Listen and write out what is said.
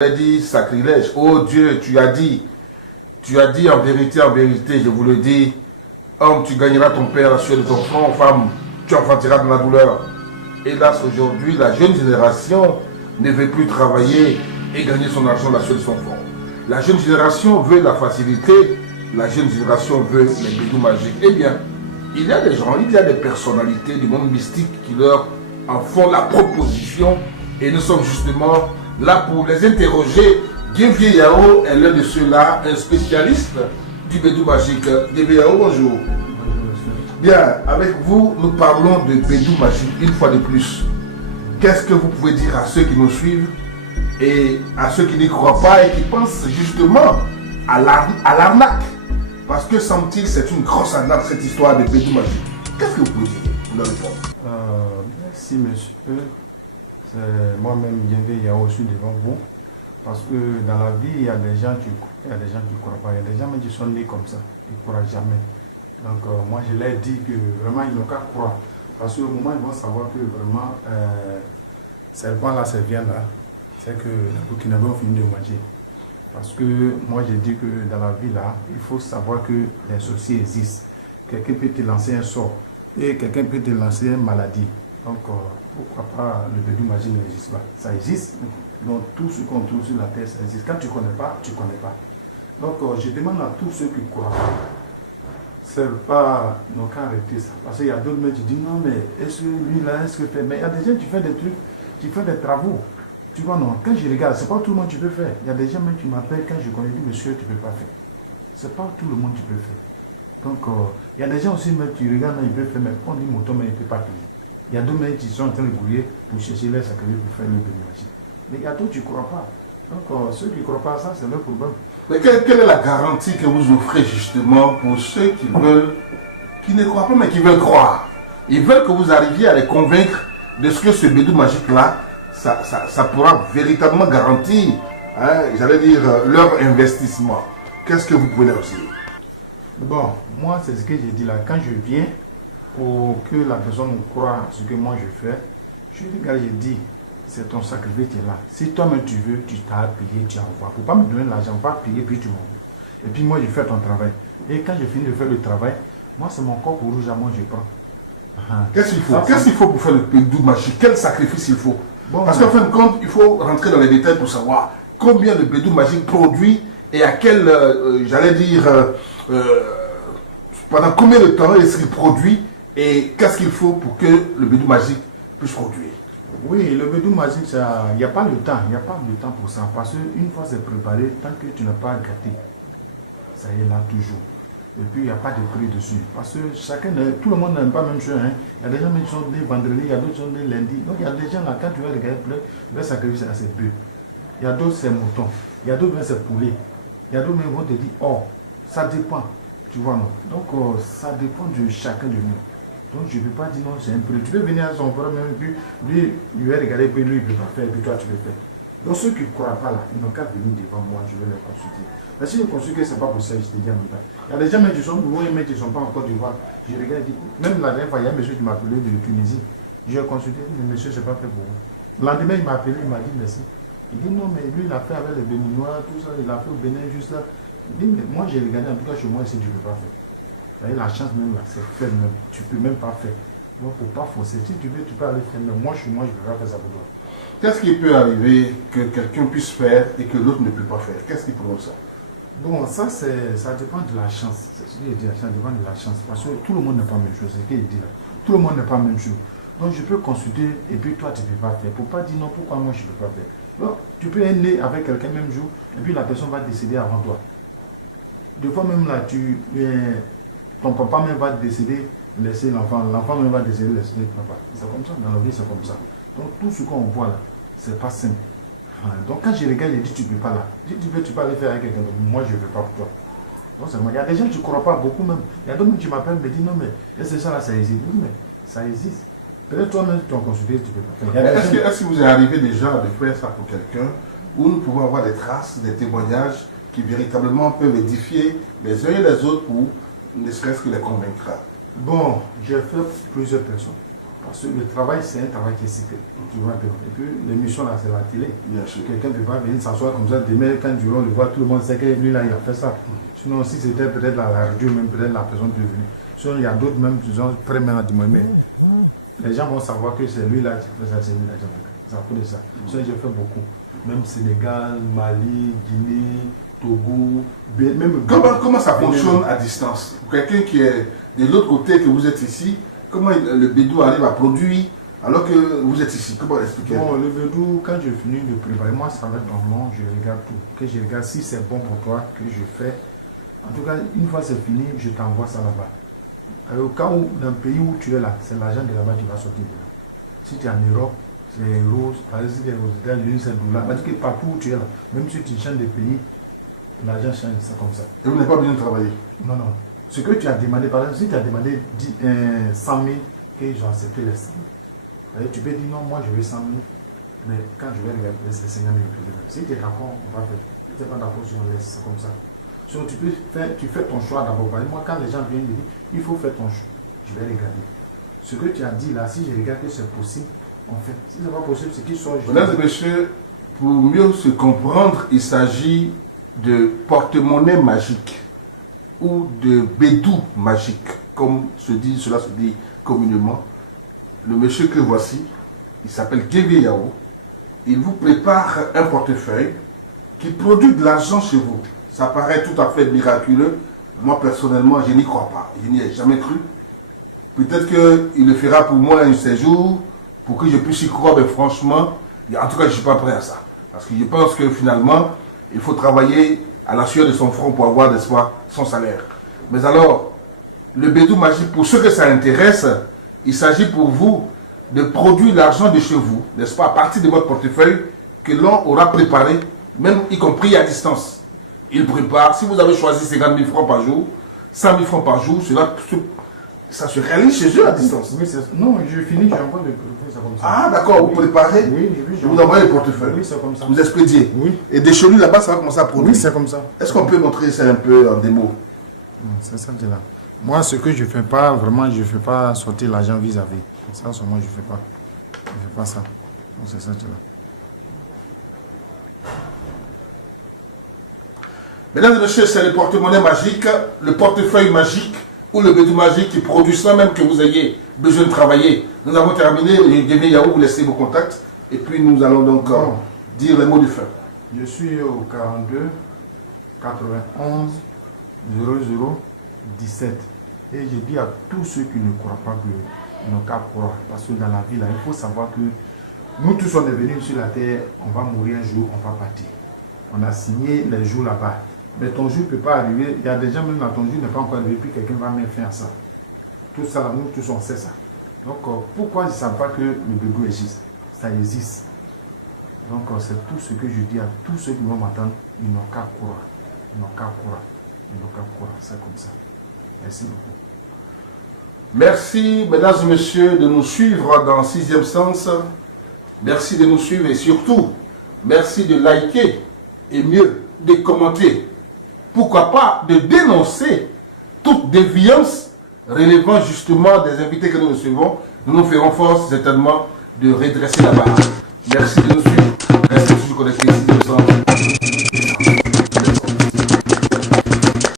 a dit sacrilège. Oh Dieu, tu as dit en vérité, je vous le dis, homme, tu gagneras ton père, la sueur de ton front, femme, tu enfanteras dans la douleur. Hélas, aujourd'hui, la jeune génération ne veut plus travailler et gagner son argent, la sueur de son front. La jeune génération veut la facilité, la jeune génération veut les bédous magiques. Eh bien, il y a des gens, il y a des personnalités du monde mystique qui leur en font la proposition et nous sommes justement là pour les interroger. Guévier Yao est l'un de ceux-là, un spécialiste du bédou magique. Guévier Yao, bonjour. Bonjour, monsieur. Bien, avec vous, nous parlons de bédou magique une fois de plus. Qu'est-ce que vous pouvez dire à ceux qui nous suivent et à ceux qui n'y croient pas et qui pensent justement à l'arnaque? Parce que semble-t-il, c'est une grosse arnaque cette histoire de bédou magique. Qu'est-ce que vous pouvez dire pour leur répondre? Merci, monsieur. C'est moi-même, Guévier Yao, je suis devant vous. Parce que dans la vie, il y a des gens qui ne croient pas. Il y a des gens qui sont nés comme ça. Ils ne croient jamais. Donc, moi, je leur dis que vraiment, ils n'ont qu'à croire. Parce qu'au moment où ils vont savoir que vraiment, serpent-là, c'est bien là, c'est que les Burkinabés ont fini de manger. Parce que moi, je dis que dans la vie, là, il faut savoir que les sorciers existent. Quelqu'un peut te lancer un sort et quelqu'un peut te lancer une maladie. Donc, pourquoi pas le bédou magique n'existe pas? Ça existe. Donc, tout ce qu'on trouve sur la terre, ça existe. Quand tu ne connais pas, tu ne connais pas. Donc, je demande à tous ceux qui ne croient pas, c'est pas nos cas arrêter ça. Parce qu'il y a d'autres mecs qui disent non, mais est-ce que lui là, est-ce que fait. Mais il y a des gens qui font des trucs, qui font des travaux. Tu vois, non, quand je regarde, c'est pas tout le monde qui peut faire. Il y a des gens même qui m'appellent quand je connais, disent monsieur, tu ne peux pas faire. C'est pas tout le monde qui peut faire. Donc, il y a des gens aussi, même qui regardent, ils peuvent faire, mais on dit mouton, mais il ne peut pas payer. Il y a d'autres mecs qui sont en train de brouiller pour chercher les sacrifices pour faire le bédou magique. Mais il y a d'autres qui ne croient pas. Donc, ceux qui ne croient pas à ça, c'est leur problème. Mais quelle est la garantie que vous offrez justement pour ceux qui veulent, qui ne croient pas mais qui veulent croire? Ils veulent que vous arriviez à les convaincre de ce que ce bédou magique-là, ça pourra véritablement garantir, hein, j'allais dire, leur investissement. Qu'est-ce que vous pouvez leur dire? Bon, moi, c'est ce que j'ai dit là. Quand je viens, pour que la personne croit à ce que moi je fais, je regarde, je dis, c'est ton sacrifice qui est là. Si toi-même tu veux, tu t'as payé, tu envoies. Pour ne pas me donner l'argent, pas payer, puis tu m'envoies. Et puis moi, je fais ton travail. Et quand je finis de faire le travail, moi, c'est mon corps rouge à moi, je prends. Qu'est-ce qu'il faut? Qu'est-ce qu'il faut pour faire le bédou magique? Quel sacrifice il faut? Bon, parce qu'en fin de compte, il faut rentrer dans les détails pour savoir combien le bédou magique produit et à quel, j'allais dire, pendant combien de temps est-ce qu'il produit et qu'est-ce qu'il faut pour que le bédou magique puisse produire. Oui, le bédou magique, il n'y a pas le temps. Il n'y a pas de temps pour ça. Parce qu'une fois c'est préparé, tant que tu n'as pas gâté, ça y est là toujours. Et puis il n'y a pas de prix dessus. Parce que tout le monde n'aime pas la même chose. Hein. Il y a des gens qui sont nés vendredi, il y a d'autres qui sont nés lundi. Donc il y a des gens là, quand tu vas regarder, leur sacrifice c'est assez peu. Il y a d'autres c'est mouton. Il y a d'autres c'est poulet. Il y a d'autres qui vont te dire, oh, ça dépend. Tu vois, non? Donc ça dépend de chacun de nous. Donc je ne peux pas dire non, c'est un prix. Tu peux venir à son frère même, puis lui, il va regarder, puis lui, il ne peut pas faire, puis toi, tu peux faire. Donc ceux qui ne croient pas là, ils n'ont qu'à venir devant moi, je vais les consulter. Mais si je consulte, ce n'est pas pour ça, je te dis en même temps. Il y a des gens qui sont loin, mais qui ne sont pas encore du voir. Je regarde, je dis, même la dernière fois, il y a un monsieur qui m'a appelé de Tunisie. Je l'ai consulté, il dit, mais monsieur, ce n'est pas fait pour vous. Le lendemain, il m'a appelé, il m'a dit merci. Il dit, non, mais lui, il a fait avec les Béninois, tout ça, il a fait au Bénin juste là. Il dit, mais moi, j'ai regardé, en tout cas, chez moi, ici, tu ne peux pas faire. La chance même là, c'est fait même. Tu ne peux même pas faire. Donc, il ne faut pas forcer. Si tu veux, tu peux aller faire. Mais moi, chez moi, je ne peux pas faire ça pour toi. Qu'est-ce qui peut arriver que quelqu'un puisse faire et que l'autre ne peut pas faire? Qu'est-ce qui prouve ça? Bon, ça dépend de la chance. C'est ce que je dis, ça dépend de la chance. Parce que tout le monde n'est pas la même chose. C'est ce qu'il dit là. Tout le monde n'est pas la même chose. Donc, je peux consulter et puis toi, tu ne peux pas faire. Pour ne pas dire non, pourquoi moi, je ne peux pas faire. Donc, tu peux être né avec quelqu'un même jour et puis la personne va décéder avant toi. Des fois même là, ton papa même va décider de laisser l'enfant même va décider de laisser le papa. C'est comme ça, dans la vie c'est comme ça. Donc tout ce qu'on voit là, c'est pas simple. Donc quand je regarde, je dis tu ne peux pas là. Si tu veux, tu peux aller faire avec quelqu'un d'autre. Moi je ne veux pas pour toi. Donc c'est moi. Il y a des gens qui ne croient pas beaucoup même. Il y a d'autres qui m'appellent et me disent non mais est-ce que ça là ça existe? Oui mais ça existe. Peut-être toi-même tu as consulté, tu ne peux pas faire. Est-ce que vous est arrivé déjà de faire ça pour quelqu'un où nous pouvons avoir des traces, des témoignages qui véritablement peuvent édifier les uns et les autres pour ne serait-ce que les convaincre? Bon, j'ai fait plusieurs personnes. Parce que le travail, c'est un travail qui est secret. Tu vois un peu. Et puis, l'émission là, c'est la télé. Bien sûr. Quelqu'un ne peut pas venir s'asseoir comme ça. Demain, quand tu le voit, tout le monde sait que lui là, il a fait ça. Sinon, si c'était peut-être la radio, même peut-être la personne peut venir. Sinon, il y a d'autres même qui sont très bien à dire, mais les gens vont savoir que c'est lui là qui fait ça, c'est lui là qui fait ça. Ça coûte de ça. Sinon, j'ai fait beaucoup. Même Sénégal, Mali, Guinée, Togo, même... Comment ça fonctionne à distance? Pour quelqu'un qui est de l'autre côté, que vous êtes ici, comment le bédou arrive à produire alors que vous êtes ici? Comment expliquer? Bon, le bédou, quand je finis de préparer, moi, ça va être normal, je regarde tout. Que je regarde si c'est bon pour toi, que je fais. En tout cas, une fois c'est fini, je t'envoie ça là-bas. Au cas où, dans le pays où tu es là, c'est l'argent de là-bas qui va sortir de là. Si tu es en Europe, c'est euros, par exemple, si tu es aux États-Unis, c'est dollars. C'est-à-dire que partout où tu es là, même si tu changes de pays, l'argent change, ça comme ça. Et vous n'avez pas besoin de travailler? Non, non. Ce que tu as demandé, par exemple, si tu as demandé 100 000, que j'ai accepté les 100 000. Tu peux dire non, moi je veux 100 000, mais quand je vais regarder, c'est 50 000. Si tu es d'accord, on va faire. Si tu n'es pas d'accord, on laisse ça comme ça. Donc tu fais ton choix d'abord. Moi, quand les gens viennent me dire, il faut faire ton choix, je vais regarder. Ce que tu as dit là, si je regarde que c'est possible, on fait. Si ce n'est pas possible, c'est qu'il soit. Mesdames et messieurs, pour mieux se comprendre, il s'agit de porte-monnaie magique ou de bédou magique, comme cela se dit communément. Le monsieur que voici, il s'appelle Guévé Yao. Il vous prépare un portefeuille qui produit de l'argent chez vous. Ça paraît tout à fait miraculeux. Moi, personnellement, je n'y crois pas. Je n'y ai jamais cru. Peut-être qu'il le fera pour moi un séjour, pour que je puisse y croire, mais franchement, en tout cas, je ne suis pas prêt à ça. Parce que je pense que finalement, il faut travailler à la sueur de son front pour avoir, n'est-ce pas, son salaire. Mais alors, le bédou magique, pour ceux que ça intéresse, il s'agit pour vous de produire l'argent de chez vous, n'est-ce pas, à partir de votre portefeuille que l'on aura préparé, même y compris à distance. Il prépare, si vous avez choisi 50 000 francs par jour, 100 000 francs par jour, ça se réalise chez eux à distance. Oui, non, je finis, j'ai envie de préparer ça comme ça. Ah d'accord, vous préparez, oui, je vous envoie les portefeuilles. Oui, c'est comme ça. Vous expédiez. Oui. Et des chez lui là-bas, ça va commencer à produire. Oui, c'est comme ça. Est-ce qu'on peut montrer ça un peu en démo? C'est ça, là. Moi, ce que je ne fais pas, vraiment, je ne fais pas sortir l'argent vis-à-vis. Ça, seulement, je ne fais pas. Je ne fais pas ça. C'est ça, là. Mesdames et messieurs, c'est le porte-monnaie magique, le portefeuille magique ou le bédou magique qui produit sans même que vous ayez besoin de travailler. Nous avons terminé. Guévé Yao, vous laissez vos contacts et puis nous allons donc dire les mots du fin. Je suis au 42 91 00 17 et je dis à tous ceux qui ne croient pas que nos cas croient. Parce que dans la vie, là, il faut savoir que nous tous on est venus sur la terre, on va mourir un jour, on va partir. On a signé les jours là-bas. Mais ton jour ne peut pas arriver. Il y a des gens, même dans ton jour n'est pas encore arrivé, puis quelqu'un va même faire ça. Tout ça, nous tous on sait ça. Donc, pourquoi ils ne savent pas que le bédou existe? Ça existe. Donc, c'est tout ce que je dis à tous ceux qui vont m'attendre. Ils n'ont qu'à croire. Ils n'ont qu'à croire. Ils n'ont qu'à croire. C'est comme ça. Merci beaucoup. Merci, mesdames et messieurs, de nous suivre dans 6e sens. Merci de nous suivre et surtout, merci de liker et mieux de commenter. Pourquoi pas de dénoncer toute déviance relevant justement des invités que nous recevons. Nous nous ferons force certainement de redresser la barre. Merci de nous suivre. Restez toujours connectés.